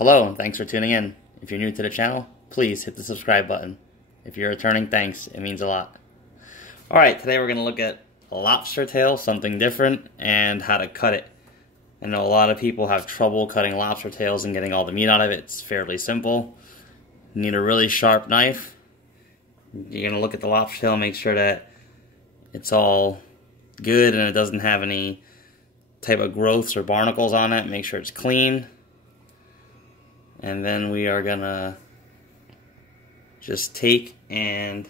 Hello, and thanks for tuning in. If you're new to the channel, please hit the subscribe button. If you're returning, thanks. It means a lot. Alright, today we're going to look at a lobster tail, something different, and how to cut it. I know a lot of people have trouble cutting lobster tails and getting all the meat out of it. It's fairly simple. You need a really sharp knife. You're going to look at the lobster tail and make sure that it's all good and it doesn't have any type of growths or barnacles on it. Make sure it's clean. And then we are going to just take and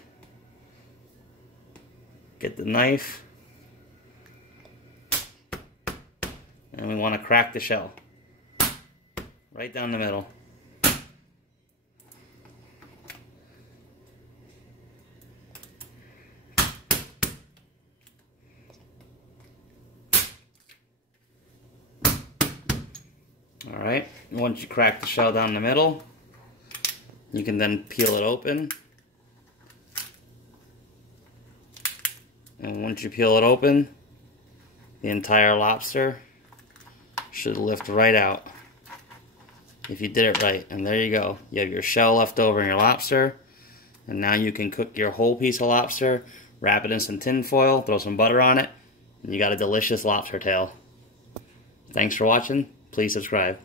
get the knife. And we want to crack the shell. Right down the middle. Alright, once you crack the shell down the middle, you can then peel it open. And once you peel it open, the entire lobster should lift right out. If you did it right. And there you go. You have your shell left over in your lobster. And now you can cook your whole piece of lobster, wrap it in some tin foil, throw some butter on it, and you got a delicious lobster tail. Thanks for watching. Please subscribe.